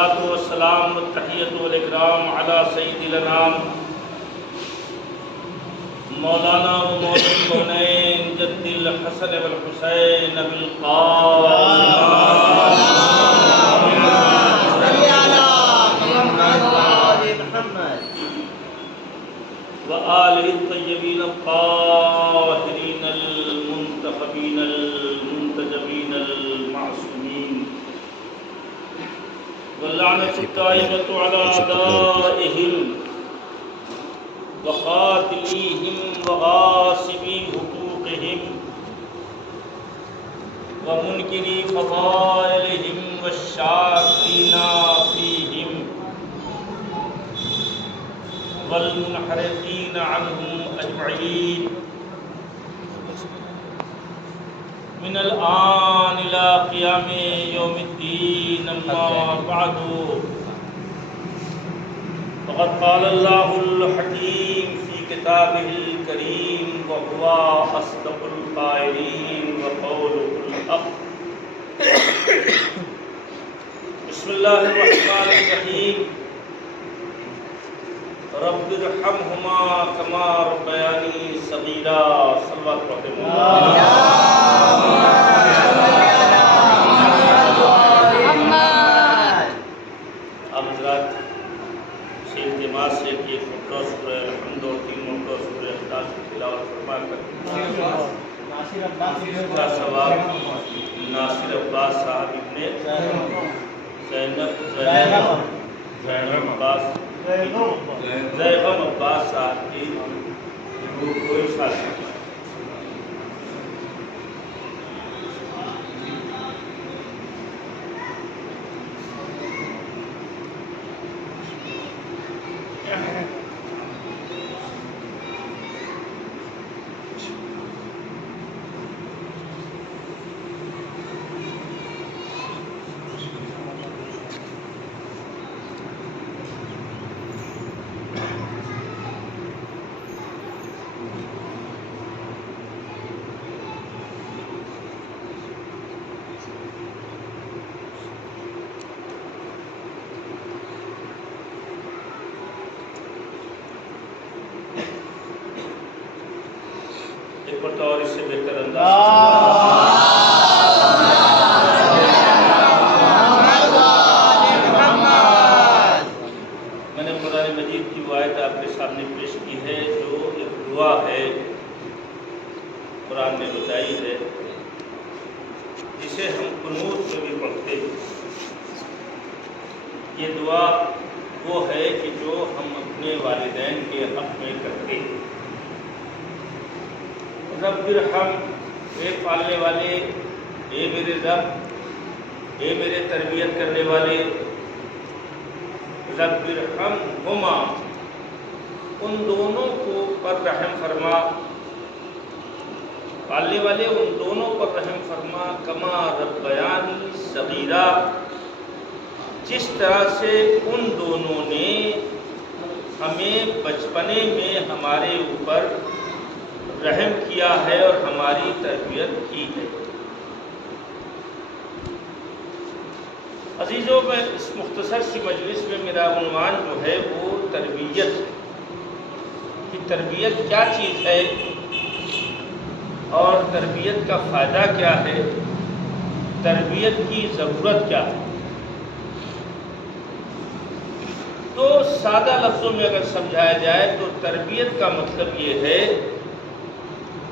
والصلاة والسلام والتحیۃ والاکرام علی سید الانام مولانا و مولوی کونین جد الحسن والحسین وآلہ الطیبین الطاہرین المنتخبین المنتجبین المعصومین واللعنة الدائمة على أعدائهم وقاتليهم وغاصبي حقوقهم ومنكري فضائلهم والشاكين فيهم والمنحرفين عنهم أجمعين من الآن إلى قيام يوم الدين أما بعد فقد قال الله الحكيم في كتابه الكريم وهو أصدق القائلين وقوله الحق بسم الله الرحمن الرحيم رب ارحمهما كما ربياني صغيرا صلوات اب حضرات سے التماس ہے کہ ایک مرتبہ سورہ الحمد اور 3 مرتبہ سورہ اخلاص کی تلاوت فرما کر اس کا ثواب ناصر عباس صاحب ابن زیغم عباس صاحب کی روح کو ارشاد ہے۔ ایک مرتبہ اور اس سے بہتر انداز میں نے قرآن مجید کی وہ آیت آپ کے سامنے پیش کی ہے جو ایک دعا ہے قرآن نے بتائی ہے جسے ہم قنوت میں بھی پڑھتے ہیں۔ یہ دعا وہ ہے کہ جو ہم اپنے والدین کے حق میں کرتے ہیں۔ رب ارحم، اے پالنے والے، اے میرے رب، اے میرے تربیت کرنے والے، رب ارحمہما، ان دونوں کو پر رحم فرما، پالنے والے ان دونوں پر رحم فرما، کما ربیانی صغیرا، جس طرح سے ان دونوں نے ہمیں بچپنے میں ہمارے اوپر رحم کیا ہے اور ہماری تربیت کی ہے۔ عزیزوں، میں اس مختصر سی مجلس میں میرا عنوان جو ہے وہ تربیت کہ تربیت کیا چیز ہے اور تربیت کا فائدہ کیا ہے، تربیت کی ضرورت کیا ہے۔ تو سادہ لفظوں میں اگر سمجھایا جائے تو تربیت کا مطلب یہ ہے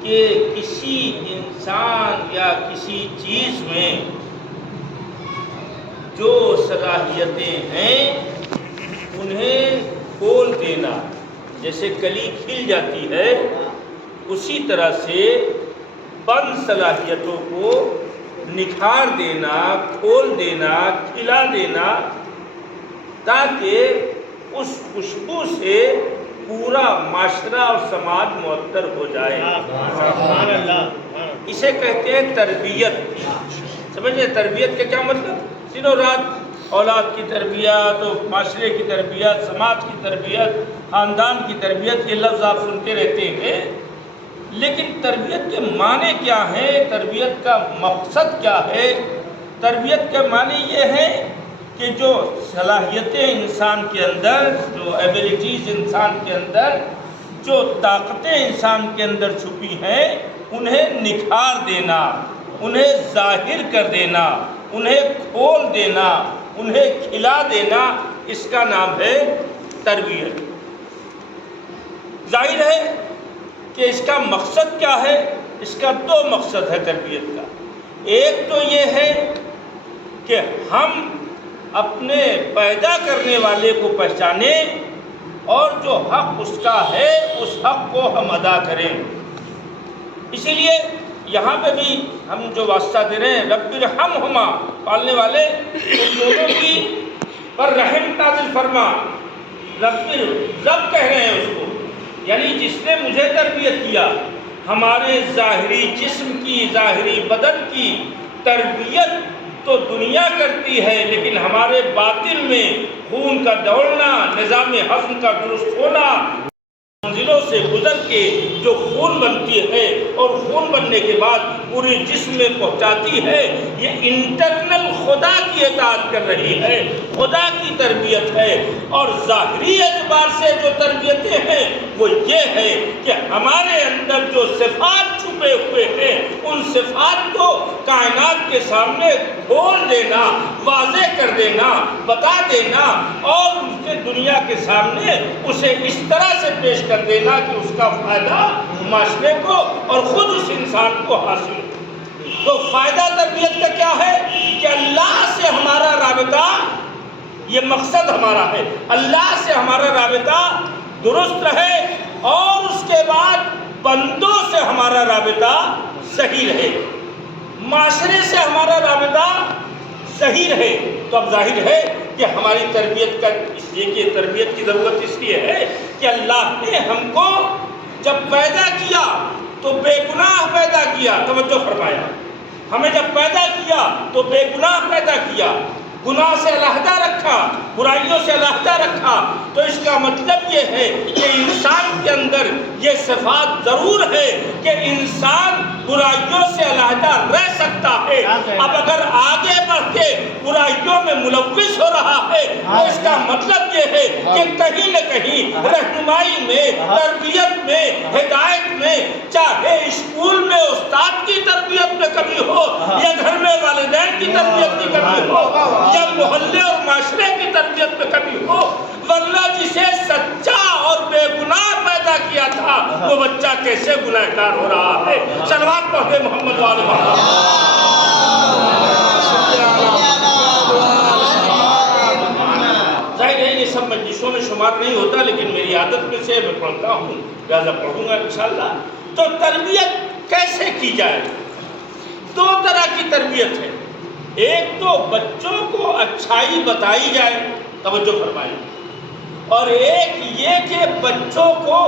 کہ کسی انسان یا کسی چیز میں جو صلاحیتیں ہیں انہیں کھول دینا، جیسے کلی کھل جاتی ہے اسی طرح سے بند صلاحیتوں کو نکھار دینا، کھول دینا، کھلا دینا، تاکہ اس خوشبو سے پورا معاشرہ اور سماج معطر ہو جائے۔ اسے کہتے ہیں تربیت۔ سمجھے تربیت کا کیا مطلب؟ دنوں رات اولاد کی تربیت اور معاشرے کی تربیت، سماج کی تربیت، خاندان کی تربیت، یہ لفظ آپ سنتے رہتے ہیں، لیکن تربیت کے معنی کیا ہیں؟ تربیت کا مقصد کیا ہے؟ تربیت کے معنی یہ ہے کہ جو صلاحیتیں انسان کے اندر، جو ایبیلٹیز انسان کے اندر، جو طاقتیں انسان کے اندر چھپی ہیں، انہیں نکھار دینا، انہیں ظاہر کر دینا، انہیں کھول دینا، انہیں کھلا دینا، اس کا نام ہے تربیت۔ ظاہر ہے کہ اس کا مقصد کیا ہے؟ اس کا دو مقصد ہے تربیت کا۔ ایک تو یہ ہے کہ ہم اپنے پیدا کرنے والے کو پہچانیں اور جو حق اس کا ہے اس حق کو ہم ادا کریں۔ اسی لیے یہاں پہ بھی ہم جو واسطہ دے رہے ہیں، رب ارحمہما، پالنے والے ان دونوں کی پر رحم نازل فرما۔ رب کہہ رہے ہیں اس کو، یعنی جس نے مجھے تربیت کیا۔ ہمارے ظاہری جسم کی، ظاہری بدن کی تربیت تو دنیا کرتی ہے، لیکن ہمارے باطن میں خون کا دوڑنا، نظام ہضم کا درست ہونا، منزلوں سے گزر کے جو خون بنتی ہے اور خون بننے کے بعد پورے جسم میں پہنچاتی ہے، یہ انٹرنل خدا کی اطاعت کر رہی ہے، خدا کی تربیت ہے۔ اور ظاہری اعتبار سے جو تربیتیں ہیں وہ یہ ہے کہ ہمارے اندر جو صفات چھپے ہوئے ہیں ان صفات کو کائنات کے سامنے کھول دینا، واضح کر دینا، بتا دینا، اور اسے دنیا کے سامنے اسے اس طرح سے پیش کر دینا کہ اس کا فائدہ معاشرے کو اور خود اس انسان کو حاصل ہو۔ تو فائدہ تربیت کا کیا ہے کہ اللہ سے ہمارا رابطہ، یہ مقصد ہمارا ہے، اللہ سے ہمارا رابطہ درست رہے اور اس کے بعد بندوں سے ہمارا رابطہ صحیح رہے، معاشرے سے ہمارا رابطہ صحیح رہے۔ تو اب ظاہر ہے کہ ہماری تربیت کا، اس لیے کہ تربیت کی ضرورت اس لیے ہے کہ اللہ نے ہم کو جب پیدا کیا تو بے گناہ پیدا کیا، توجہ فرمایا، ہمیں جب پیدا کیا تو بے گناہ پیدا کیا، گناہ سے علیحدہ رکھا، برائیوں سے علیحدہ رکھا۔ تو اس کا مطلب یہ ہے کہ انسان کے اندر یہ صفات ضرور ہے کہ انسان برائیوں سے علیحدہ رہ سکتا ہے۔ اب اگر آگے بڑھ کے برائیوں میں ملوث ہو رہا ہے تو اس کا مطلب یہ ہے کہ کہیں نہ کہیں رہنمائی میں، تربیت میں، ہدایت میں، چاہے اسکول میں استاد کی تربیت میں کمی ہو یا گھر میں والدین کی تربیت کی کمی ہو یا محلے اور معاشرے کی تربیت میں کمی ہو، ورنہ جسے سچا اور بے گناہ پیدا کیا تھا وہ بچہ کیسے گناہگار ہو رہا ہے؟ صلوات پڑھے محمد وآل محمد۔ ظاہر ہے یہ سب مجلسوں میں شمار نہیں ہوتا، لیکن میری عادت میں سے میں پڑھتا ہوں، لہٰذا پڑھوں گا انشاءاللہ۔ تو تربیت کیسے کی جائے؟ دو طرح کی تربیت ہے۔ ایک تو بچوں کو اچھائی بتائی جائے، توجہ فرمائیں، اور ایک یہ کہ بچوں کو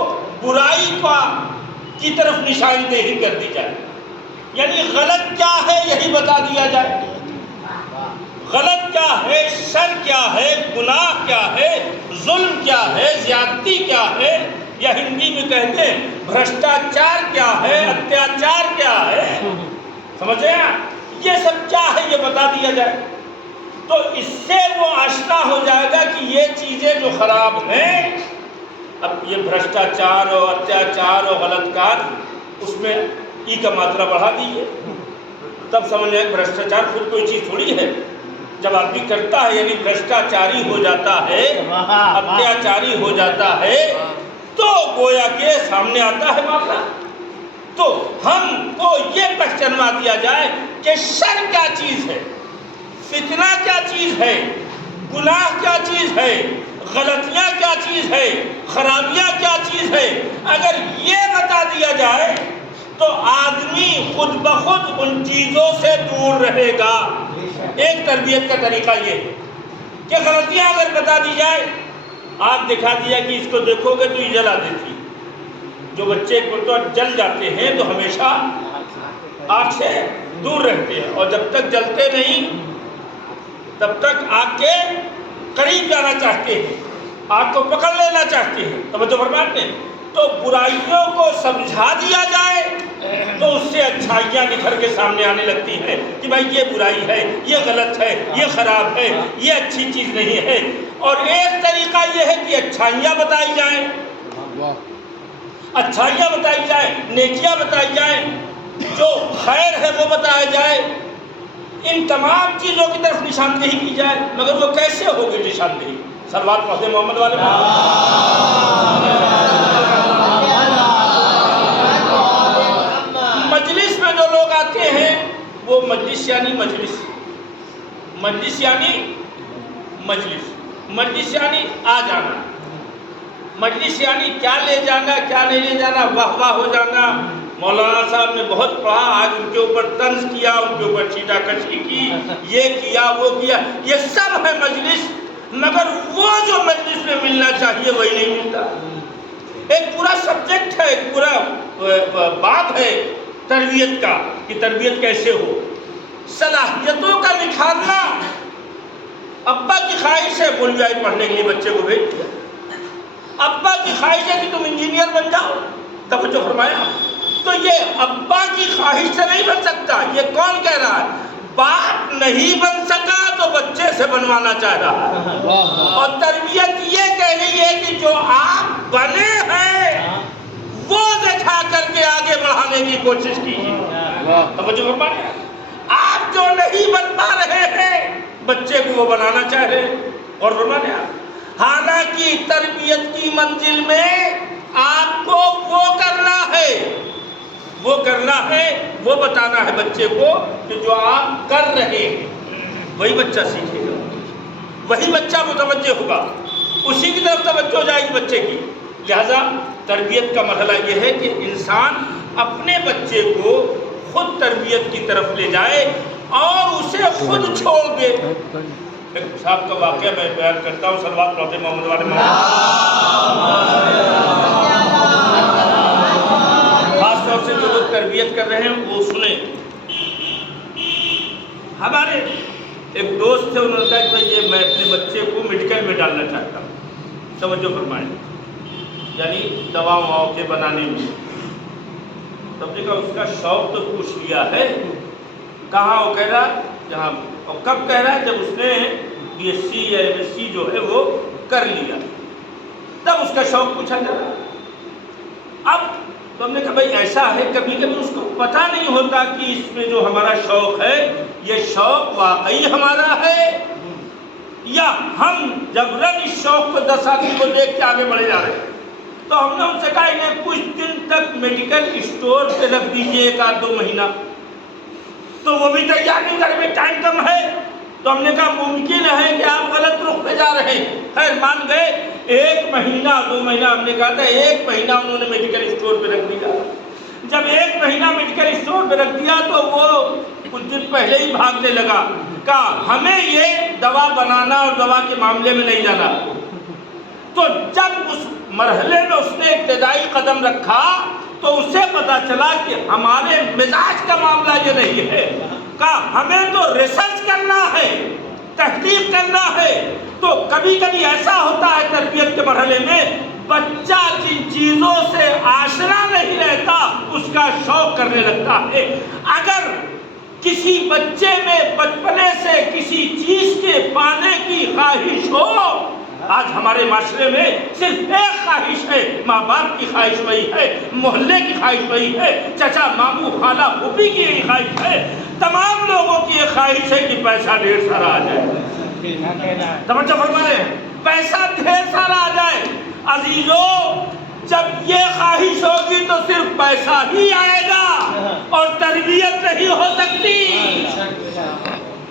برائی کی طرف نشاندہی کر دی جائے، یعنی غلط کیا ہے یہی بتا دیا جائے، غلط کیا ہے، شر کیا ہے، گناہ کیا ہے، ظلم کیا ہے، زیادتی کیا ہے، یا ہندی میں کہتے ہیں بھرشٹاچار کیا ہے، اتیاچار کیا ہے، سمجھے آپ؟ یہ سب کیا ہے یہ بتا دیا جائے تو اس سے وہ آشنا ہو جائے گا کہ یہ چیزیں جو خراب ہیں۔ اب یہ بھرشٹاچار اور اتیاچار اور غلط کار، اس میں ای کا ماترا بڑھا دیجیے، تب سمجھ آئے بھرشٹاچار خود کوئی چیز تھوڑی ہے۔ جب آدمی کرتا ہے یعنی بھرشٹاچاری ہو جاتا ہے، اتیاچاری ہو جاتا ہے، تو گویا کے سامنے آتا ہے معاملہ۔ تو ہم کو یہ پہچانوا دیا جائے کہ شر کیا چیز ہے، فتنہ کیا چیز ہے، گناہ کیا چیز ہے، غلطیاں کیا چیز ہے، خرابیاں کیا چیز ہے۔ اگر یہ بتا دیا جائے تو آدمی خود بخود ان چیزوں سے دور رہے گا۔ ایک تربیت کا طریقہ یہ ہے کہ غلطیاں اگر بتا دی جائے، آگ دکھا دیا کہ اس کو دیکھو گے تو یہ جلا دیتی، جو بچے کو جل جاتے ہیں تو ہمیشہ آگ سے دور رہتے ہیں، اور جب تک جلتے نہیں تب تک آگ کے قریب جانا چاہتے ہیں، آگ کو پکڑ لینا چاہتے ہیں، توجہ فرماتے ہیں۔ تو برائیوں کو سمجھا دیا جائے تو اس سے اچھائیاں نکھر کے سامنے آنے لگتی ہیں کہ بھائی یہ برائی ہے، یہ غلط ہے، یہ خراب ہے، یہ اچھی چیز نہیں ہے۔ اور ایک طریقہ یہ ہے کہ اچھائیاں بتائی جائیں، اچھائیاں بتائی جائیں، نیکیاں بتائی جائیں، جو خیر ہے وہ بتایا جائے، ان تمام چیزوں کی طرف نشاندہی کی جائے۔ مگر وہ کیسے ہوگی نشاندہی؟ صلوات پڑھتے محمد والے مجلس میں جو لوگ آتے ہیں وہ مجلس یعنی مجلس، مجلس یعنی مجلس، مجلس یعنی آ جانا، مجلس یعنی کیا لے جانا کیا نہیں لے جانا، واہ واہ ہو جانا، مولانا صاحب نے بہت پڑھا، آج ان کے اوپر طنز کیا، ان کے اوپر چیٹا کشی کی، یہ کیا وہ کیا، یہ سب ہے مجلس۔ مگر وہ جو مجلس میں ملنا چاہیے وہی نہیں ملتا۔ ایک پورا سبجیکٹ ہے، ایک پورا باب ہے تربیت کا کہ تربیت کیسے ہو، صلاحیتوں کا نکھارنا۔ ابا کی خواہش ہے مولوی آئی پڑھنے کے لیے بچے کو بھیج دیا، ابا کی خواہش ہے کہ تم انجینئر بن جاؤ، توجہ فرمایا، تو یہ ابا کی خواہش سے نہیں بن سکتا۔ یہ کون کہہ رہا ہے؟ باپ نہیں بن سکا تو بچے سے بنوانا چاہ رہا ہے، اور تربیت یہ کہہ رہی ہے کہ جو آپ بنے ہیں وہ دکھا کر کے آگے بڑھانے کی کوشش کیجیے۔ توجہ فرمایا، آپ جو نہیں بن پا رہے ہیں بچے کو وہ بنانا چاہ رہے ہیں۔ اور فرمایا حالانکہ تربیت کی منزل میں آپ کو وہ کرنا ہے، وہ کرنا ہے، وہ بتانا ہے بچے کو کہ جو آپ کر رہے ہیں وہی بچہ سیکھے گا، وہی بچہ متوجہ ہوگا، اسی کی طرف توجہ جائے گی بچے کی۔ لہذا تربیت کا مرحلہ یہ ہے کہ انسان اپنے بچے کو خود تربیت کی طرف لے جائے اور اسے خود چھوڑ دے۔ ایک صاحب کا واقعہ میں بیان کرتا ہوں، صلوات پڑھتے محمد والے خاص طور سے جو لوگ تربیت کر رہے ہیں وہ سنیں۔ ہمارے ایک دوست تھے، انہوں نے کہا کہ یہ میں اپنے بچے کو میڈیکل میں ڈالنا چاہتا ہوں، توجہ فرمائیں، یعنی دواؤں کے بنانے میں۔ تب نے کہا اس کا شوق تو پوچھ لیا ہے، کہاں؟ وہ کہہ رہا جہاں، اور کب کہہ رہا ہے؟ جب اس نے بی ایس سی یا ایم ایس سی جو ہے وہ کر لیا، تب اس کا شوق پوچھا جا رہا۔ اب تو ہم نے کہا بھائی ایسا ہے، کبھی کبھی اس کو پتہ نہیں ہوتا کہ اس میں جو ہمارا شوق ہے یہ شوق واقعی ہمارا ہے یا ہم جبراً اس شوق کو 10 آدمی کو دیکھ کے آگے بڑھے جا رہے ہیں۔ تو ہم نے ان سے کہا انہیں کچھ دن تک میڈیکل اسٹور پہ رکھ دیجئے، 1-2 مہینہ۔ تو وہ بھی تیار نہیں کر، ٹائم کم ہے۔ تو ہم نے کہا ممکن ہے کہ آپ غلط رخ پہ جا رہے ہیں۔ خیر مان گئے، 1 مہینہ 2 مہینہ، ہم نے کہا تھا 1 مہینہ انہوں نے میڈیکل اسٹور پہ رکھ دیا۔ جب 1 مہینہ میڈیکل اسٹور پہ رکھ دیا تو وہ کچھ دن پہلے ہی بھاگنے لگا، کہا ہمیں یہ دوا بنانا اور دوا کے معاملے میں نہیں جانا۔ تو جب اس مرحلے میں اس نے ابتدائی قدم رکھا تو اسے پتا چلا کہ ہمارے مزاج کا معاملہ یہ نہیں ہے، کہا ہمیں تو ریسرچ کرنا ہے، تحقیق کرنا ہے۔ تو کبھی کبھی ایسا ہوتا ہے تربیت کے مرحلے میں بچہ جن چیزوں سے آشنا نہیں رہتا اس کا شوق کرنے لگتا ہے۔ اگر کسی بچے میں بچپنے سے کسی چیز کے پانے کی خواہش ہو، آج ہمارے معاشرے میں صرف ایک خواہش ہے، ماں باپ کی خواہش وہی ہے، محلے کی خواہش وہی ہے، چچا ماموں خالہ پھوپھی کی یہی خواہش ہے، تمام لوگوں کی یہ خواہش ہے کہ پیسہ ڈھیر سارا آ جائے۔ توجہ فرمائیں، پیسہ ڈھیر سارا آ جائے۔ عزیزوں جب یہ خواہش ہوگی تو صرف پیسہ ہی آئے گا اور تربیت نہیں ہو سکتی۔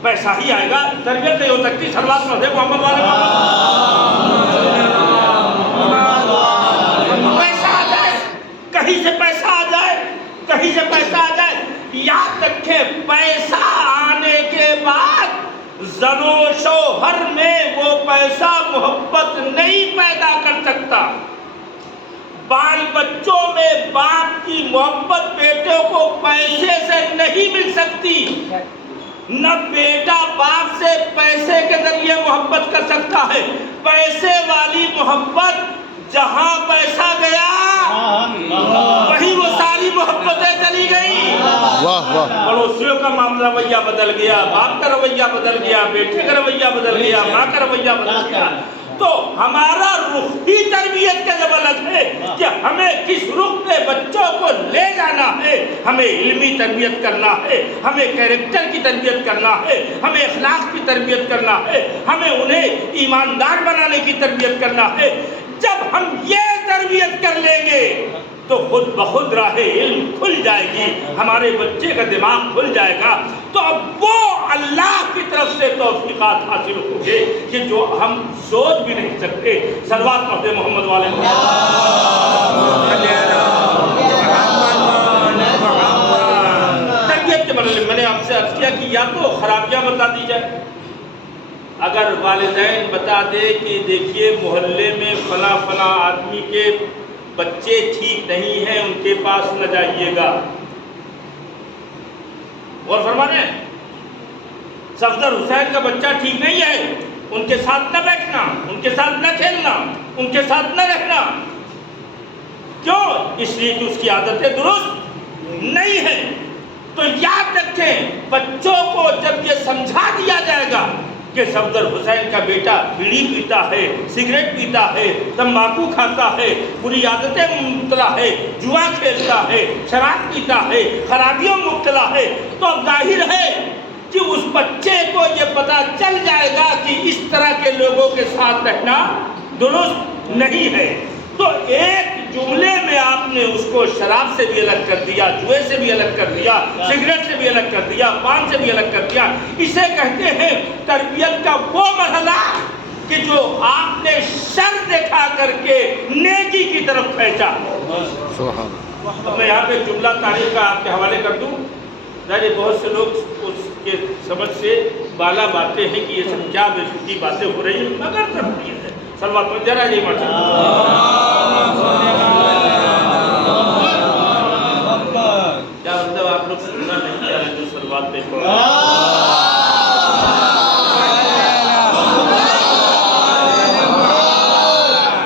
پیسہ ہی آئے گا، تربیت نہیں ہو سکتی۔ صلوات پڑھتے محمد والے پیسہ آ جائے، کہیں سے پیسہ آ جائے، کہیں سے پیسہ آ جائے، یاد رکھیں پیسہ آنے کے بعد زن و شوہر میں وہ پیسہ محبت نہیں پیدا کر سکتا۔ بال بچوں میں باپ کی محبت بیٹوں کو پیسے سے نہیں مل سکتی، نہ بیٹا باپ سے پیسے کے ذریعے محبت کر سکتا ہے۔ پیسے والی محبت جہاں پیسہ گیا وہیں وہ ساری محبتیں چلی واہ واہ پڑوسیوں کا معاملہ رویہ بدل گیا، باپ کا رویہ بدل گیا، بیٹے کا رویہ بدل گیا، ماں کا رویہ بدل گیا. تو ہمارا رخ ہی تربیت کا جب الگ ہے کہ ہمیں کس رخ پہ بچوں کو لے جانا ہے. ہمیں علمی تربیت کرنا ہے، ہمیں کیریکٹر کی تربیت کرنا ہے، ہمیں اخلاق کی تربیت کرنا ہے، ہمیں انہیں ایماندار بنانے کی تربیت کرنا ہے. جب ہم یہ تربیت کر لیں گے تو خود بخود راہ علم کھل جائے گی، ہمارے بچے کا دماغ کھل جائے گا. تو اب وہ اللہ کی طرف سے توفیقات حاصل ہوں گے کہ جو ہم سوچ بھی نہیں سکتے. صلوات پڑھتے محمد والے تربیت کے مرحلے میں نے آپ سے عرض کیا کہ یا تو خرابیاں بتا دی جائے. اگر والدین بتا دے کہ دیکھیے محلے میں فلاں فلاں آدمی کے بچے ٹھیک نہیں ہیں، ان کے پاس نہ جائیے گا. اور فرمانے صفدر حسین کا بچہ ٹھیک نہیں ہے، ان کے ساتھ نہ بیٹھنا، ان کے ساتھ نہ کھیلنا، ان کے ساتھ نہ رہنا. کیوں؟ اس لیے کہ اس کی عادتیں درست نہیں ہیں. تو یاد رکھیں بچوں کو جب یہ سمجھا دیا جائے گا کہ صفدر حسین کا بیٹا بیڑی پیتا ہے، سگریٹ پیتا ہے، تمباکو کھاتا ہے، بری عادتیں مبتلا ہے، جوا کھیلتا ہے، شراب پیتا ہے، خرابیوں مبتلا ہے، تو اب ظاہر ہے کہ اس بچے کو یہ پتہ چل جائے گا کہ اس طرح کے لوگوں کے ساتھ رہنا درست نہیں ہے. تو ایک جملے میں آپ نے اس کو شراب سے بھی الگ کر دیا، جوئے سے بھی الگ کر دیا، سگریٹ سے بھی الگ کر دیا، پان سے بھی الگ کر دیا. اسے کہتے ہیں تربیت کا وہ مرحلہ کہ جو آپ نے شر دکھا کر کے نیکی کی طرف پھینچا. اب میں یہاں پہ جملہ تاریخ کا آپ کے حوالے کر دوں. بہت سے لوگ اس کے سمجھ سے بالا باتیں ہیں کہ یہ سب کیا بے سکی باتیں ہو رہی ہیں، مگر تربیت ہے. سلوات پر ذرا یہ ماشاء کیا مطلب آپ لوگ سننا نہیں چاہ رہے جو سلوات پہ پڑھا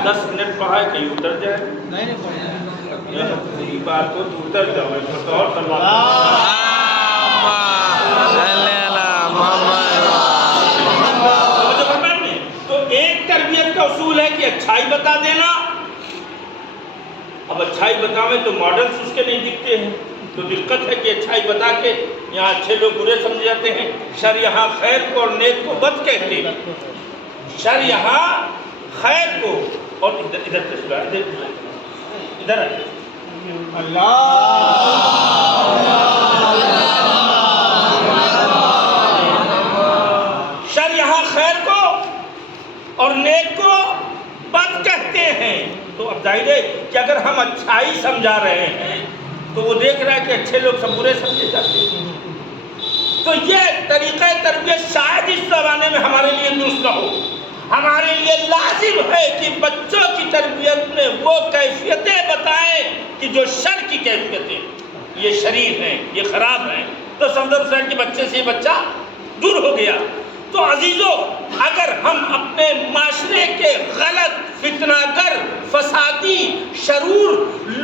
10 منٹ پڑھا ہے کہیں اتر جائے نہیں بات کو تو اتر جاؤ اور سلوات اصول ہے کہ اچھائی بتا دینا. اب اچھائی بتاویں تو ماڈلز اس کے نہیں دکھتے ہیں، تو دقت ہے کہ اچھائی بتا کے یہاں اچھے لوگ برے سمجھ جاتے ہیں. شر یہاں خیر کو اور نیک کو بد کہتے ہیں. شر یہاں خیر کو اور ادھر ادھر شر یہاں خیر کو اور نیک کو بد کہتے ہیں. تو اب ظاہر ہے کہ اگر ہم اچھائی سمجھا رہے ہیں تو وہ دیکھ رہا ہے کہ اچھے لوگ سب برے سمجھے جاتے ہیں. تو یہ طریقہ تربیت شاید اس زمانے میں ہمارے لیے درست نہ ہو. ہمارے لیے لازم ہے کہ بچوں کی تربیت میں وہ کیفیتیں بتائیں کہ جو شر کی کیفیتیں، یہ شریر ہیں، یہ خراب ہیں. تو صفدر حسین کے بچے سے یہ بچہ دور ہو گیا. تو عزیزو اگر ہم اپنے معاشرے کے غلط فتنہ گر فسادی شرور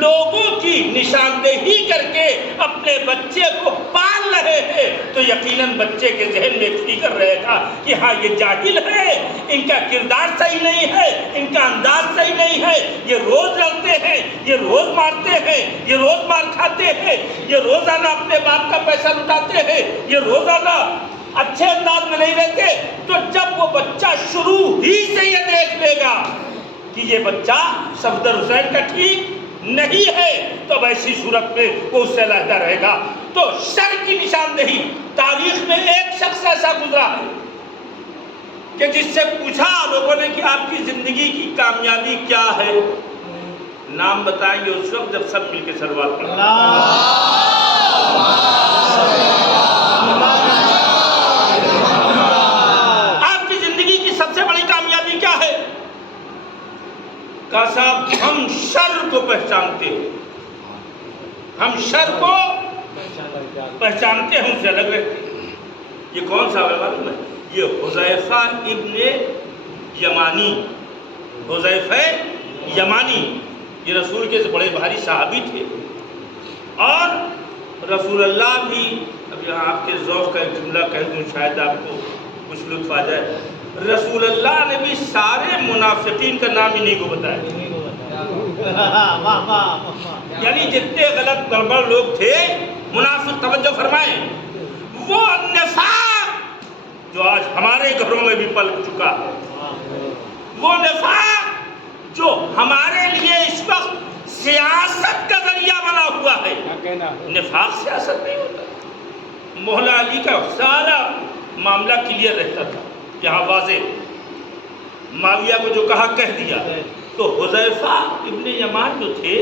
لوگوں کی نشاندہی کر کے اپنے بچے کو پال رہے ہیں تو یقیناً بچے کے ذہن میں فکر رہے گا کہ ہاں یہ جاہل ہے، ان کا کردار صحیح نہیں ہے، ان کا انداز صحیح نہیں ہے، یہ روز لڑتے ہیں، یہ روز مارتے ہیں، یہ روز مار کھاتے ہیں، یہ روزانہ اپنے باپ کا پیسہ لٹاتے ہیں، یہ روزانہ اچھے انداز میں نہیں رہتے. تو جب وہ بچہ شروع ہی سے یہ دیکھ لے گا کہ یہ بچہ صفدر حسین کا ٹھیک نہیں ہے تو اب ایسی صورت میں وہ اس سے علیحدہ رہے گا. تو شر کی نشاندہی تاریخ میں ایک شخص ایسا گزرا ہے کہ جس سے پوچھا لوگوں نے کہ آپ کی زندگی کی کامیابی کیا ہے. نام بتائیں گے اس وقت جب سب مل کے صلوات پڑھیں. کہا صاحب ہم شر کو پہچانتے ہیں، ہم شر کو پہچانتے ہیں، ہم سے الگ رہتے ہیں. یہ کون سا ہے معلوم ہے؟ یہ حذیفہ ابن یمانی. حذیفہ یمانی یہ رسول کے بڑے بھاری صحابی تھے اور رسول اللہ بھی، اب یہاں آپ کے ذوق کا ایک جملہ کہہ دوں شاید آپ کو کچھ لطف آ جائے، رسول اللہ نے بھی سارے منافقین کا نام انہی کو بتایا، یعنی جتنے غلط گڑبڑ لوگ تھے منافق، توجہ فرمائیں، وہ نفاق جو آج ہمارے گھروں میں بھی پلک چکا ہے، وہ نفاق جو ہمارے لیے اس وقت سیاست کا ذریعہ بنا ہوا ہے، نفاق سیاست نہیں ہوتا۔ مولا علی کا سارا معاملہ کلیئر رہتا تھا، یہاں واضح، معاویہ کو جو کہا کہہ دیا۔ تو حذیفہ ابن یمان جو تھے،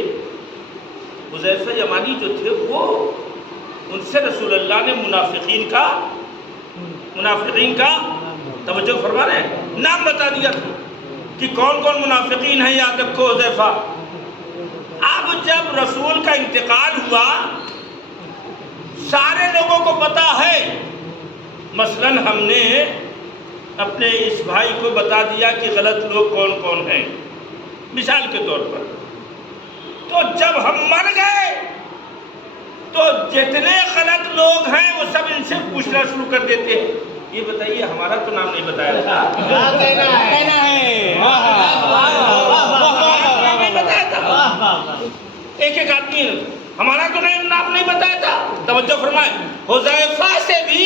حذیفہ یمانی جو تھے، وہ ان سے رسول اللہ نے منافقین کا توجہ فرما رہے ہیں نام بتا دیا تھا کہ کون کون منافقین ہیں، یاد رکھو حذیفہ۔ اب جب رسول کا انتقال ہوا، سارے لوگوں کو پتا ہے، مثلاً ہم نے اپنے اس بھائی کو بتا دیا کہ غلط لوگ کون کون ہیں، مثال کے طور پر، تو جب ہم مر گئے تو جتنے غلط لوگ ہیں وہ سب ان سے پوچھنا شروع کر دیتے ہیں، یہ بتائیے ہمارا تو نام نہیں بتایا تھا، ایک ایک آدمی ہمارا تو نام نہیں بتایا تھا۔ توجہ فرمائیں، حذیفہ سے بھی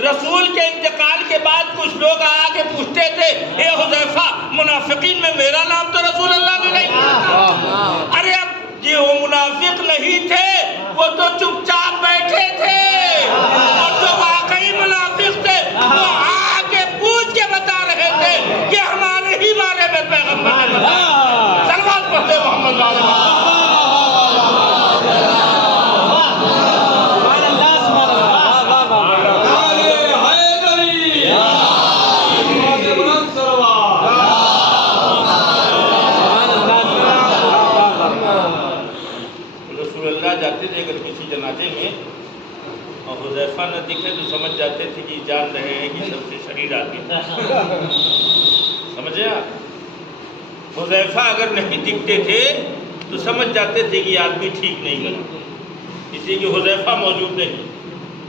رسول کے انتقال کے بعد کچھ لوگ آ کے پوچھتے تھے، اے حذیفہ، منافقین میں میرا نام تو رسول اللہ نے نہیں بتایا۔ ارے اب یہ وہ منافق نہیں تھے، وہ تو چپ چاپ بیٹھے تھے، اور جو واقعی منافق تھے وہ آ کے پوچھ کے بتا رہے تھے کہ ہمارے ہی بارے میں پیغمبر نے بتایا۔ صلوات پڑھتے محمد علیہ۔ جاتے تھے اگر کسی جنازے میں اور حذیفہ نہ دکھے تو سمجھ جاتے تھے کہ جان رہے ہیں کہ سب سے شریر آدمی، سمجھے آپ؟ حذیفہ اگر نہیں دکھتے تھے تو سمجھ جاتے تھے کہ یہ آدمی ٹھیک نہیں ہے، اسی کہ حذیفہ موجود نہیں۔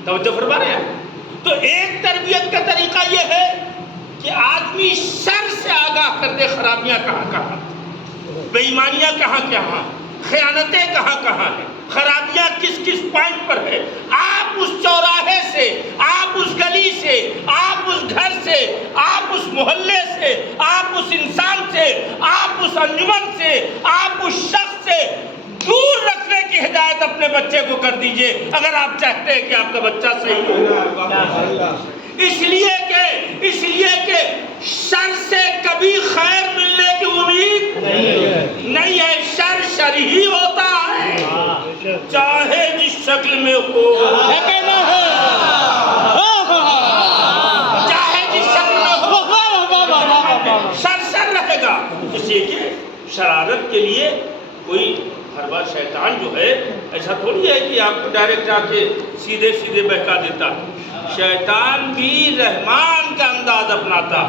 توجہ فرما رہے ہیں؟ تو ایک تربیت کا طریقہ یہ ہے کہ آدمی شر سے آگاہ کر دے، خرابیاں کہاں کہاں، بے ایمانیاں کہاں کہاں، خیانتیں کہاں کہاں ہیں، خرابیاں کس کس پوائنٹ پر ہے۔ آپ اس چوراہے سے، آپ اس گلی سے، آپ اس گھر سے، آپ اس محلے سے، آپ اس انسان سے، آپ اس انجمن سے، آپ اس شخص سے دور رکھنے کی ہدایت اپنے بچے کو کر دیجئے، اگر آپ چاہتے ہیں کہ آپ کا بچہ صحیح ہو۔ اس لیے کہ شر سے کبھی خیر ملنے کی امید نہیں ہے، شر ہی ہوتا ہے، چاہے جس شکل میں ہو، چاہے جس شکل میں ہو، شر رہے گا۔ اس لیے کہ شرارت کے لیے کوئی ہر بار شیطان جو ہے ایسا تھوڑی ہے کہ آپ کو ڈائریکٹ آ کے سیدھے سیدھے بہکا دیتا، شیطان بھی رحمان کا انداز اپناتا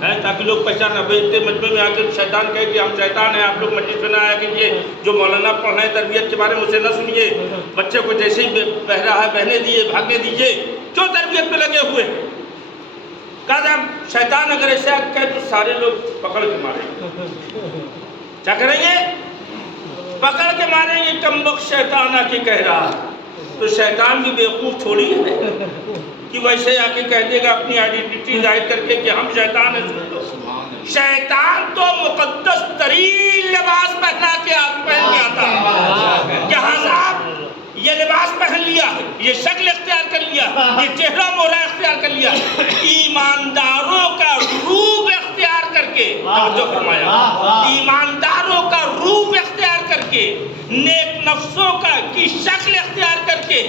ہے تاکہ لوگ پہچان نہ بھیجتے مجمع میں آ کے شیطان کہے کہ ہم شیطان ہیں، آپ لوگ مجلس میں نہ آیا کیجیے، جو مولانا پڑھ رہے ہیں تربیت کے بارے میں اسے نہ سنیے، بچے کو جیسے ہی بہ رہا ہے بہنے دیجیے، بھاگنے دیجیے، کیوں تربیت میں لگے ہوئے؟ کہا جب شیطان اگر ایسا کہے تو سارے لوگ پکڑ کے ماریں گے، کیا کریں گے؟ پکڑ کے ماریں گے، کمبخت شیطان آ کے کہہ رہا ہے۔ تو شیطان بھی بیوقوف تھوڑی ہے کہ ویسے آ کے کہہ دے گا اپنی آئیڈینٹی ظاہر کر کے کہ ہم شیطان ہیں۔ سن لو، شیطان تو مقدس ترین لباس پہن کے آتا ہے کہ حضرات یہ لباس پہن لیا، یہ شکل اختیار کر لیا، یہ چہرہ مہرہ اختیار کر لیا، ایمانداروں کا روپ اختیار کر کے، توجہ فرمایا، ایمانداروں کا روپ اختیار کر کے، نیک نفسوں کی شکل اختیار کر کے۔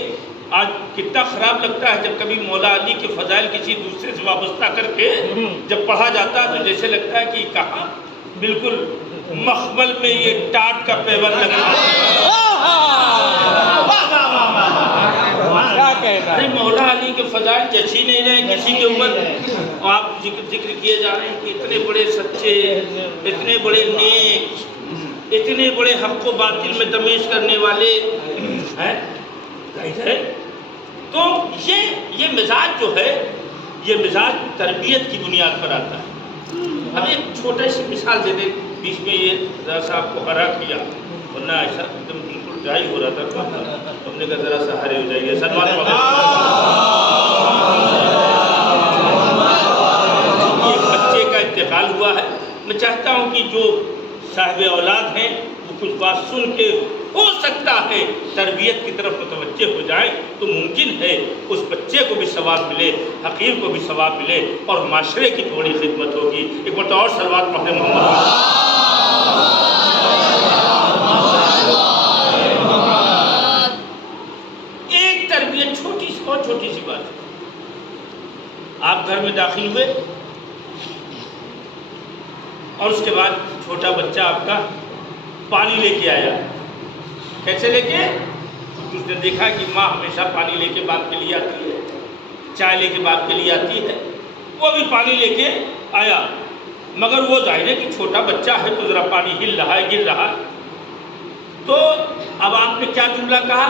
آج کتنا خراب لگتا ہے جب کبھی مولا علی کے فضائل کسی دوسرے سے وابستہ کر کے جب پڑھا جاتا ہے تو جیسے لگتا ہے کہ کہاں بالکل مخمل میں یہ ٹاٹ کا پیور لگا ہے۔ مولا علی کے فضائل جچ ہی نہیں رہے کسی کے اوپر، آپ ذکر کیے جا رہے ہیں کہ اتنے بڑے سچے، اتنے بڑے نیک، اتنے بڑے حق و باطل میں تمیز کرنے والے، ہے تو یہ مزاج جو ہے یہ مزاج تربیت کی بنیاد پر آتا ہے۔ اب ایک چھوٹی سی مثال دے دیں، بیچ میں یہ ذرا سا آپ کو ہرا کیا، ورنہ ایسا ایک دم بالکل ڈرائی ہو رہا تھا، ہم نے کہا ذرا سا ہرے ہو جائیے، سلمان ایک بچے کا انتقال ہوا ہے۔ میں چاہتا ہوں کہ جو صاحب اولاد ہیں وہ کچھ بات سن کے ہو سکتا ہے تربیت کی طرف متوجہ ہو جائیں، تو ممکن ہے اس بچے کو بھی ثواب ملے، حقیر کو بھی ثواب ملے، اور معاشرے کی تھوڑی خدمت ہوگی۔ ایک مرتبہ اور صلوات پڑھیں محمد۔ ایک تربیت چھوٹی سی، بہت چھوٹی سی بات ہے۔ آپ گھر میں داخل ہوئے اور اس کے بعد چھوٹا بچہ آپ کا پانی لے کے آیا۔ کیسے لے کے؟ اس نے دیکھا کہ ماں ہمیشہ پانی لے کے باپ کے لیے آتی ہے، چائے لے کے باپ کے لیے آتی ہے، وہ بھی پانی لے کے آیا، مگر وہ ظاہر ہے کہ چھوٹا بچہ ہے تو ذرا پانی ہل رہا ہے، گر رہا ہے۔ تو اب آپ نے کیا جملہ کہا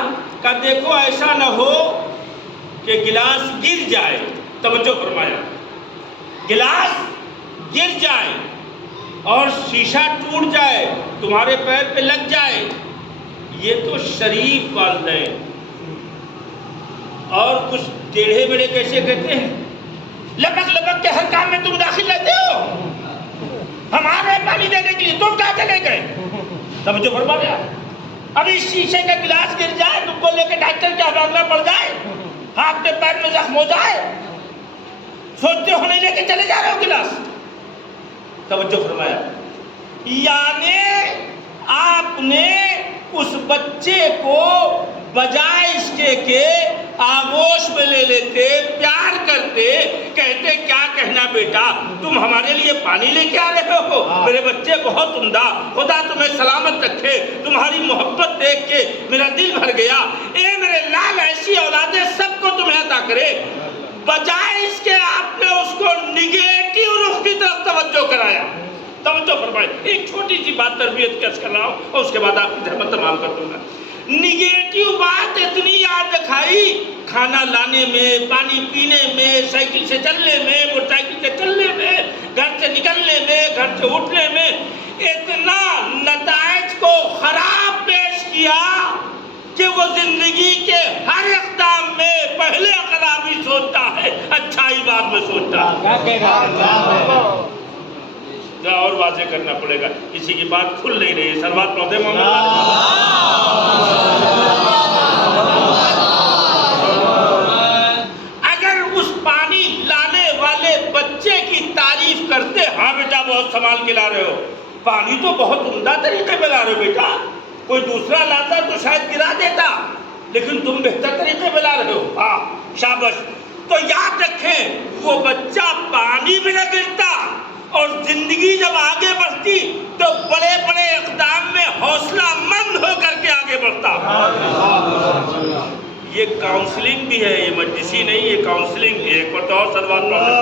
دیکھو ایسا نہ ہو کہ گلاس گر جائے۔ توجہ فرمایا، گلاس گر جائے اور شیشہ ٹوٹ جائے، تمہارے پیر پہ لگ جائے۔ یہ تو شریف والدین، اور کچھ ٹیڑھے بڑے کیسے کہتے ہیں، لپک لپک کے ہر کام میں تم داخل رہتے ہو، ہمارے پانی دینے کے لیے تم کیا چلے گئے؟ توجہ فرما لیا۔ اب اس شیشے کا گلاس گر جائے، تم کو لے کے ڈاکٹر کے حوالہ پڑ جائے، ہاتھ کے پیر میں زخم ہو جائے، سوچتے ہو نہیں لے کے چلے جا رہے ہو گلاس۔ توجہ فرمایا، یعنی آپ نے اس بچے کو بجائے اس کے کہ آغوش میں لے لیتے، پیار کرتے، کہتے کیا کہنا بیٹا تم ہمارے لیے پانی لے کے آ رہے ہو، میرے بچے بہت عمدہ، خدا تمہیں سلامت رکھے، تمہاری محبت دیکھ کے میرا دل بھر گیا، اے میرے لال ایسی اولادیں سب کو تمہیں عطا کرے، بجائے اس کے آپ نے اس کو نگیٹیو رخ کی طرف توجہ کرایا۔ توجہ فرمائے، ایک چھوٹی سی بات تربیت کیس کر رہا ہوں اور اس کے بعد آپ کی زحمت تمام کر دوں گا۔ نگیٹیو بات اتنی یاد رکھائی، کھانا لانے میں، پانی پینے میں، سائیکل سے چلنے میں، موٹر سائیکل سے چلنے میں، گھر سے نکلنے میں، گھر سے اٹھنے میں، اتنا نتائج کو خراب پیش کیا کہ وہ زندگی کے ہر اقدام میں پہلے خرابی سوچتا ہے، اچھائی بعد میں سوچتا ہے۔ اور واضح کرنا پڑے گا، کسی کی بات کھل نہیں رہی ہے، سلوات پڑھتے محمد۔ اگر اس پانی لانے والے بچے کی تعریف کرتے، ہاں بیٹا بہت سنبھال کے لا رہے ہو، پانی تو بہت عمدہ طریقے پہ لا رہے ہو بیٹا، کوئی دوسرا لاتا تو شاید گرا دیتا، لیکن تم بہتر طریقے پہ لا رہے ہو، ہاں شاباش۔ تو یاد رکھیں وہ بچہ پانی میں نہ گرتا، اور زندگی جب آگے بڑھتی تو بڑے بڑے اقدام میں حوصلہ مند ہو کر کے آگے بڑھتا۔ یہ کاؤنسلنگ بھی ہے، یہ مجلسی نہیں، یہ کاؤنسلنگ ہے۔ ایک بار اور سلوات پڑھیں۔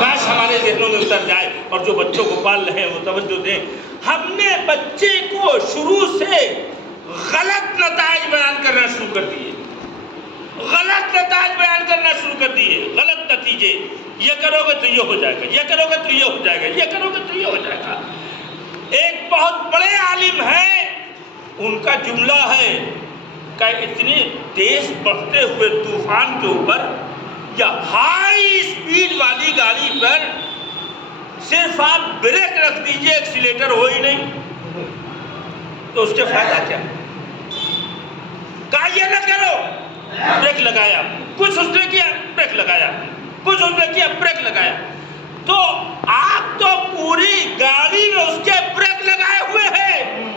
کاش ہمارے ذہنوں میں اتر جائے، اور جو بچوں کو پال رہے ہیں وہ توجہ دیں۔ ہم نے بچے کو شروع سے غلط نتائج بیان کرنا شروع کر دیے، غلط نتائج بیان کرنا شروع کر دیے، غلط نتیجے، یہ کرو گے تو یہ ہو جائے گا، یہ کرو گے تو یہ ہو جائے گا، یہ کرو گے تو یہ ہو جائے گا۔ ایک بہت بڑے عالم ہیں، ان کا جملہ ہے کہ اتنے تیز بڑھتے ہوئے طوفان کے اوپر یا ہائی اسپیڈ والی گاڑی پر صرف آپ بریک رکھ دیجئے، ایکسیلیٹر ہو ہی نہیں، تو اس کے فائدہ کیا؟ کہا یہ نہ کرو، بریک لگایا، کچھ اس نے کیا بریک لگایا، کچھ اس نے کیا بریک لگایا، تو آپ تو پوری گاڑی میں اس کے بریک لگائے ہوئے ہیں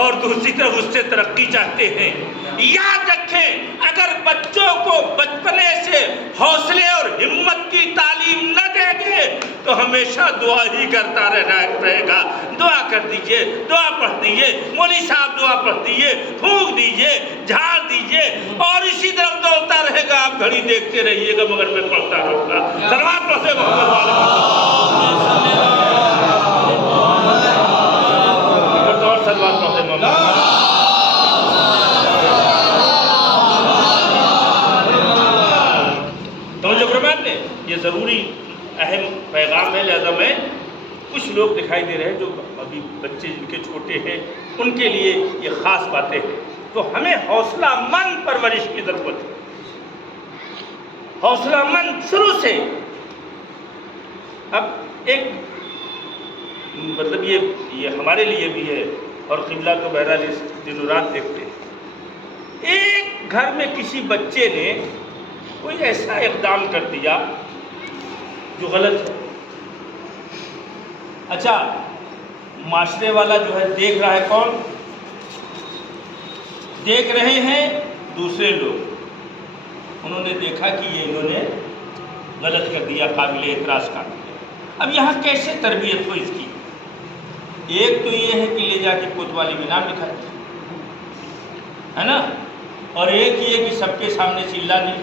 اور دوسری طرف اس سے ترقی چاہتے ہیں۔ یاد رکھیں اگر بچوں کو بچپنے سے حوصلے اور ہمت کی تعلیم نہ دیں گے تو ہمیشہ دعا ہی کرتا رہے گا۔ دعا کر دیجئے، دعا پڑھ دیجئے، مولوی صاحب دعا پڑھ دیجئے، پھونک دیجئے، جھاڑ دیجئے، اور اسی طرف دوڑتا رہے گا۔ آپ گھڑی دیکھتے رہیے گا مگر میں پڑھتا رہوں گا۔ سلوات پڑھتے محمد والے توجہ فرمائیں نے، یہ ضروری اہم پیغام ہے، لہذا میں کچھ لوگ دکھائی دے رہے ہیں جو ابھی بچے جن کے چھوٹے ہیں ان کے لیے یہ خاص باتیں ہیں، تو ہمیں حوصلہ مند پرورش کی ضرورت ہے، حوصلہ مند شروع سے۔ اب ایک مطلب یہ ہمارے لیے بھی ہے، اور قبلہ تو بہرحال اس دن و رات دیکھتے ہیں، ایک گھر میں کسی بچے نے کوئی ایسا اقدام کر دیا جو غلط ہے، اچھا معاشرے والا جو ہے دیکھ رہا ہے، کون دیکھ رہے ہیں؟ دوسرے لوگ، انہوں نے دیکھا کہ یہ انہوں نے غلط کر دیا، قابل اعتراض کر دیا۔ اب یہاں کیسے تربیت ہو اس کی؟ ایک تو یہ ہے کہ لے جا کے کوتوالی میں نام لکھا ہے نا، اور ایک یہ کہ سب کے سامنے چلا دی،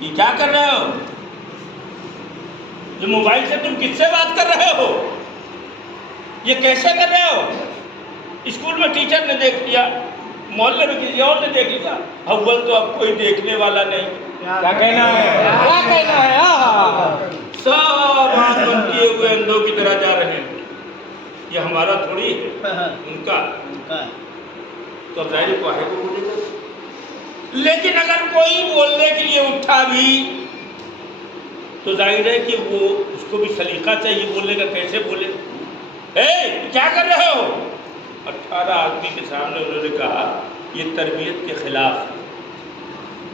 یہ کیا کر رہے ہو؟ یہ موبائل سے تم کس سے بات کر رہے ہو؟ یہ کیسے کر رہے ہو؟ اسکول میں ٹیچر نے دیکھ لیا، محلے میں کسی اور نے دیکھ لیا، اول تو اب کوئی دیکھنے والا نہیں، کیا کہنا ہے؟ کیا کہنا ہے؟ سب ہاتھ بند کیے ہوئے اندھوں کی طرح جا رہے ہیں، یہ ہمارا تھوڑی ہے، ان کا، تو اب ظاہر کو ہے کو بولے گا۔ لیکن اگر کوئی بولنے کے لیے اٹھا بھی تو ظاہر ہے کہ وہ اس کو بھی سلیقہ چاہیے بولنے کا، کیسے بولے؟ کیا کر رہے ہو؟ 18 آدمی کے سامنے انہوں نے کہا یہ تربیت کے خلاف ہے،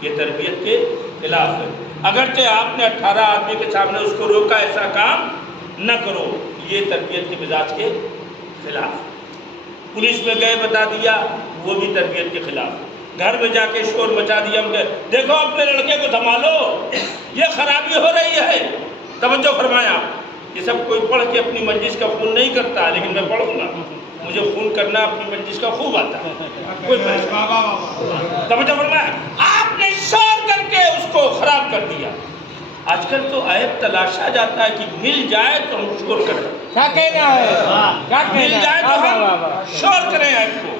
یہ تربیت کے خلاف ہے، اگرچہ آپ نے 18 آدمی کے سامنے اس کو روکا ایسا کام نہ کرو، یہ تربیت کے مزاج کے خلاف۔ پولیس میں گئے بتا دیا، وہ بھی تربیت کے خلاف۔ گھر میں جا کے شور مچا دیا، دیکھو اپنے لڑکے کو سنبھالو، یہ خرابی ہو رہی ہے۔ توجہ فرمایا، یہ سب کوئی پڑھ کے اپنی مجلس کا خون نہیں کرتا، لیکن میں پڑھوں گا، مجھے خون کرنا اپنی مجلس کا خوب آتا ہے، کوئی توجہ فرمایا، آپ نے شور کر کے اس کو خراب کر دیا۔ آج کل تو عیب تلاشا جاتا ہے کہ مل جائے تو ہم شور کریں، کیا کہنا ہے؟ مل جائے تو ہم شور کریں عیب کو۔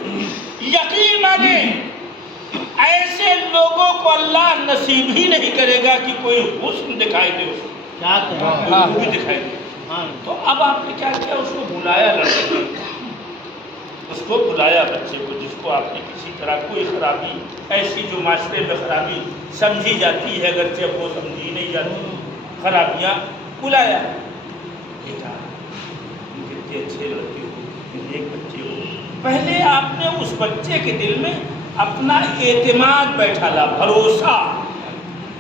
یقین مانے ایسے لوگوں کو اللہ نصیب ہی نہیں کرے گا کہ کوئی حسن دکھائی دے، اس کو بھی دکھائی دے۔ تو اب آپ نے کیا کیا؟ اس کو بلایا، لڑکے اس کو بلایا، بچے کو، جس کو آپ نے کسی طرح کوئی خرابی ایسی جو معاشرے میں خرابی سمجھی جاتی ہے، اگرچہ وہ سمجھی نہیں جاتی، خرابیاں بلایا، بیٹا کتنے اچھے لڑکے ہو، ایک بچے ہو، پہلے آپ نے اس بچے کے دل میں اپنا اعتماد بیٹھالا، بھروسہ،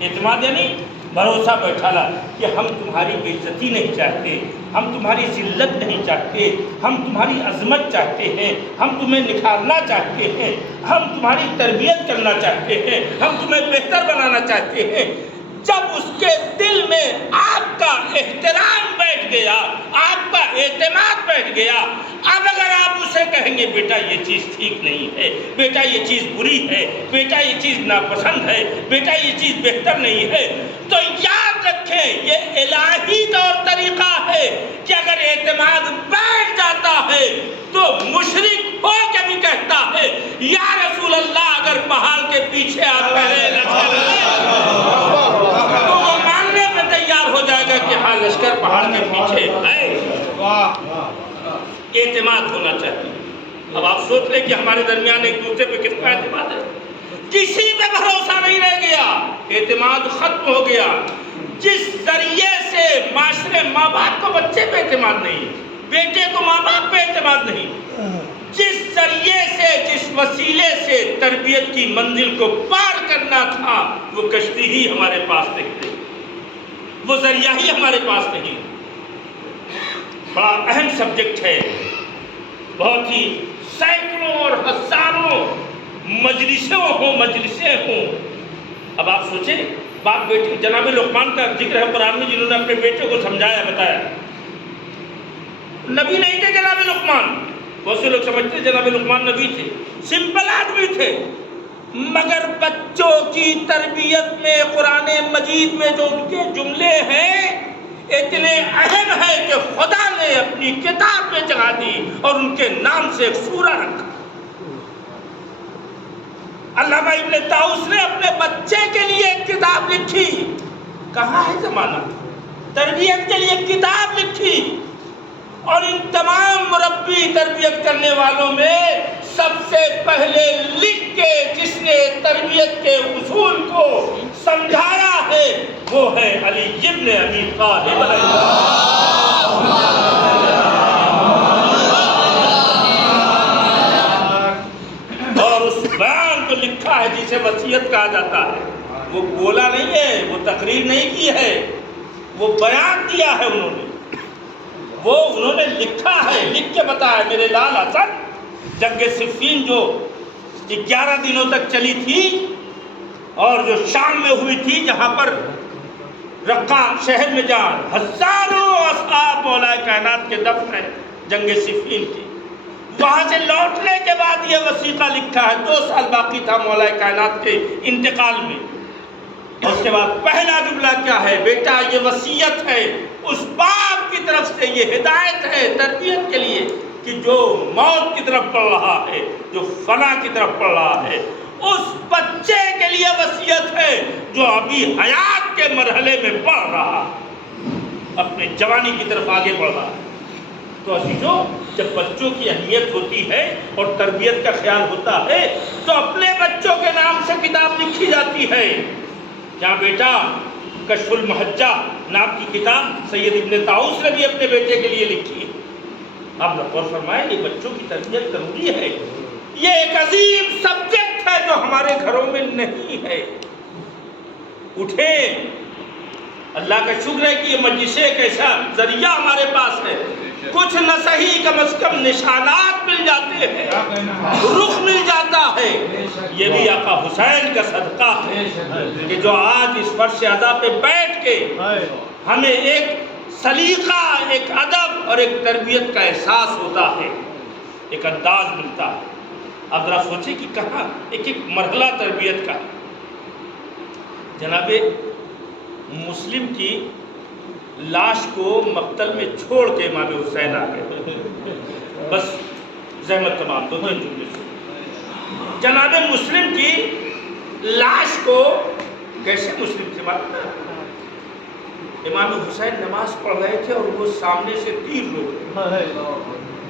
اعتماد یعنی بھروسہ بیٹھالا کہ ہم تمہاری بے عزتی نہیں چاہتے، ہم تمہاری ذلت نہیں چاہتے، ہم تمہاری عظمت چاہتے ہیں، ہم تمہیں نکھارنا چاہتے ہیں، ہم تمہاری تربیت کرنا چاہتے ہیں، ہم تمہیں بہتر بنانا چاہتے ہیں۔ جب اس کے دل میں آپ کا احترام بیٹھ گیا، آپ کا اعتماد بیٹھ گیا، اب اگر آپ اسے کہیں گے بیٹا یہ چیز ٹھیک نہیں ہے، بیٹا یہ چیز بری ہے، بیٹا یہ چیز ناپسند ہے، بیٹا یہ چیز بہتر نہیں ہے، تو یاد رکھیں یہ الہی طور طریقہ ہے کہ اگر اعتماد بیٹھ جاتا ہے تو مشرک ہو کے بھی کہتا ہے یا رسول اللہ اگر پہاڑ کے پیچھے آپ پہلے تو وہ ماننے میں تیار ہو جائے گا کہ ہاں لشکر پہاڑ کے پیچھے ہے۔ اعتماد ہونا چاہیے۔ اب آپ سوچ لیں کہ ہمارے درمیان ایک دوسرے پہ کس کا اعتماد ہے؟ کسی پہ بھروسہ نہیں رہ گیا، اعتماد ختم ہو گیا۔ جس ذریعے سے معاشرے ماں باپ کو بچے پہ اعتماد نہیں، بیٹے کو ماں باپ پہ اعتماد نہیں، جس ذریعے سے جس وسیلے سے تربیت کی منزل کو پار کرنا تھا وہ کشتی ہی ہمارے پاس نہیں تھی، وہ ذریعہ ہی ہمارے پاس نہیں۔ بڑا اہم سبجیکٹ ہے، بہت ہی سینکڑوں اور ہزاروں مجلسیں ہوں۔ اب آپ سوچیں، باپ بیٹی، جناب لقمان کا ذکر ہے قرآن میں جنہوں نے اپنے بیٹے کو سمجھایا، بتایا۔ نبی نہیں تھے جناب لقمان، بہت سے لوگ سمجھتے ہیں جناب لقمان نبی تھے، سمپل آدمی تھے، مگر بچوں کی تربیت میں قرآن مجید میں جو ان کے جملے ہیں اتنے اہم ہے کہ خدا نے اپنی کتاب میں جگہ دی اور ان کے نام سے ایک سورہ رکھا۔ علامہ ابن طاؤس نے اپنے بچے کے لیے ایک کتاب لکھی، کہاں ہے زمانہ؟ تربیت کے لیے کتاب لکھی، اور ان تمام مربی تربیت کرنے والوں میں سب سے پہلے لکھ کے جس نے تربیت کے اصول کو سمجھایا ہے وہ ہے علی ابن ابی طالب علیہ السلام۔ اور اس بیان کو لکھا ہے جسے وصیت کہا جاتا ہے۔ وہ بولا نہیں ہے، وہ تقریر نہیں کی ہے، وہ بیان دیا ہے انہوں نے لکھا ہے، لکھ کے بتایا۔ میرے لال حسن، جنگ صفین جو 11 دنوں تک چلی تھی اور جو شام میں ہوئی تھی، جہاں پر رقہ شہر میں جان ہزاروں اصحاب مولا کائنات کے دفن ہیں جنگ صفین کی، وہاں سے لوٹنے کے بعد یہ وثیقہ لکھا ہے۔ 2 سال باقی تھا مولا کائنات کے انتقال میں، اور اس کے بعد پہلا جملہ کیا ہے؟ بیٹا یہ وصیت ہے، اس باپ کی طرف سے یہ ہدایت ہے تربیت کے لیے کہ جو موت کی طرف پڑھ رہا ہے، جو فنا کی طرف پڑھ رہا ہے، اس بچے کے لیے وصیت ہے جو ابھی حیات کے مرحلے میں پڑھ رہا ہے، اپنے جوانی کی طرف آگے بڑھ رہا ہے۔ تو عزیزو، جب بچوں کی اہمیت ہوتی ہے اور تربیت کا خیال ہوتا ہے تو اپنے بچوں کے نام سے کتاب لکھی جاتی ہے۔ کیا بیٹا، کشف المحجہ نام کی کتاب سید ابن طاؤس نے بھی اپنے بیٹے کے لیے لکھی ہے۔ آپ غور فرمائیں، یہ بچوں کی تربیت ضروری ہے، یہ ایک عظیم سبجیکٹ ہے جو ہمارے گھروں میں نہیں ہے۔ اٹھیں، اللہ کا شکر ہے کہ یہ مجلس ایک ایسا ذریعہ ہمارے پاس ہے، کچھ نہ صحیح کم از کم نشانات مل جاتے ہیں، رخ مل جاتا ہے۔ یہ بھی آقا حسین کا صدقہ ہے کہ جو آج اس فرش اعضا پہ بیٹھ کے ہمیں ایک سلیقہ، ایک ادب اور ایک تربیت کا احساس ہوتا ہے، ایک انداز ملتا ہے۔ اب ذرا سوچیں کہ کہاں ایک ایک مرحلہ تربیت کا۔ جناب مسلم کی لاش کو مقتل میں چھوڑ کے امام حسین آ گئے، بس زحمت تمام، 2-3 جملے سے۔ جناب مسلم کی لاش کو کیسے مسلم تھے معلوم ہے؟ امام حسین نماز پڑھ رہے تھے اور وہ سامنے سے تیر روک رہے،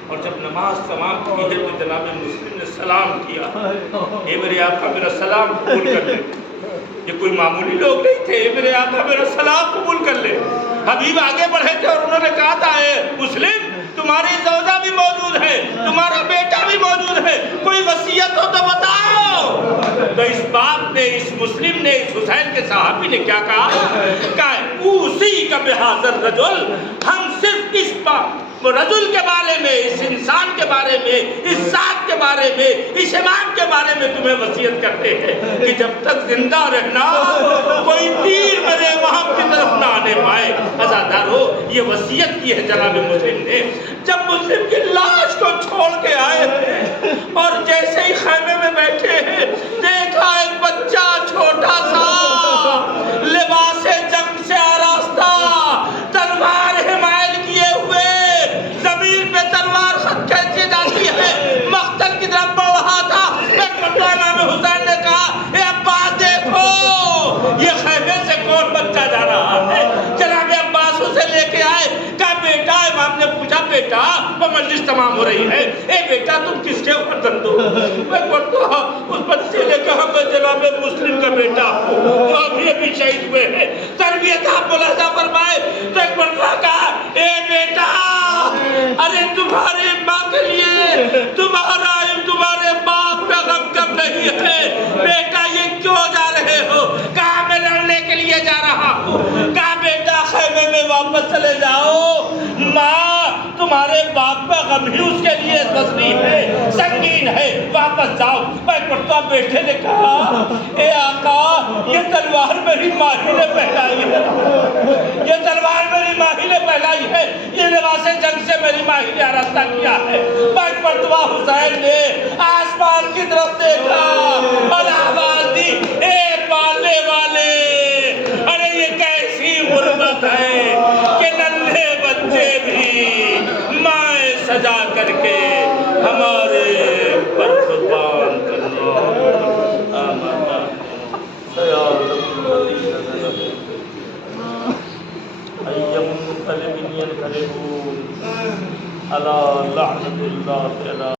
اور جب نماز تمام کی ہے تو جناب مسلم نے سلام کیا، اے میرے آقا میرا سلام قبول کر لے۔ یہ کوئی معمولی لوگ نہیں تھے، اے میرے آقا میرا سلام قبول کر لے۔ حبیب آگے بڑھے تھے اور انہوں نے کہا تھا، اے مسلم تمہاری زوجہ بھی موجود ہے، تمہارا بیٹا بھی موجود ہے، کوئی وصیت ہو تو بتاؤ۔ تو اس باپ نے، اس مسلم نے، اس حسین کے صحابی نے کیا کہا؟ کہا اوصی کا بہذا الرجل، ہم صرف اس رجل کے بارے میں، اس انسان کے بارے میں، اس ذات کے بارے میں، اس امام کے بارے میں تمہیں وصیت کرتے ہیں کہ جب تک زندہ رہنا کوئی تیر میرے امام کی طرف نہ آنے پائے۔ عزادارو، یہ وصیت کی ہے جناب مسلم نے۔ جب مسلم کی لاش کو چھوڑ کے آئے ہیں اور جیسے ہی خیمے میں بیٹھے ہیں، دیکھا ایک بچہ چھوٹا سا لباس جنگ سے آراستہ، تلوار حمائل کیے ہوئے، زمین پہ تلوار خط کھینچی جاتی ہے، مقتل کی طرف بڑھ رہا تھا۔ ایک مرتبہ امام حسین نے کہا، اے عباس دیکھو یہ خیمے سے کون بچہ جا رہا ہے۔ جناب عباس اسے لے کے آئے، کہا بیٹا، امام نے پوچھا بیٹا، وہ مجلس تمام ہو رہی ہے، اے بیٹا تم کس کے فرزند ہو؟ ایک مرتبہ اس بچے نے کہا میں جناب مسلم کا بیٹا ہوں جو ابھی شہید ہوئے ہیں۔ تربیت آپ ملاحظہ فرمائے تو ایک مرتبہ کہا، اے بیٹا، ارے تمہاری ماں کے لیے تمہارے باپ کا غم کم نہیں ہے، بیٹا یہ کیوں جا رہے ہو؟ کہا میں لڑنے کے لیے جا رہا ہوں۔ کہا بیٹا خیمے میں واپس چلے جاؤ، ماں تمہارے باپ کا غم ہی اس کے لیے وزنی ہے، سنگین ہے، واپس جاؤ۔ ایک مرتبہ بیٹے نے کہا، اے آقا یہ تلوار میری ماہی نے پہنائی ہے، یہ تلوار میری ماہی نے پہنائی ہے، یہ لباس جنگ سے میری ماہی نے آراستہ کیا ہے۔ ایک مرتبہ حسین نے آسمان کی طرف دیکھا اور آواز دی، اے پالنے والے، ارے یہ کیسی غربت ہے کہ ننھے بچے بھی مائیں سجا کر کے ہمارے پر قربان کرنے۔ فرحون. الا لعنت اللہ علی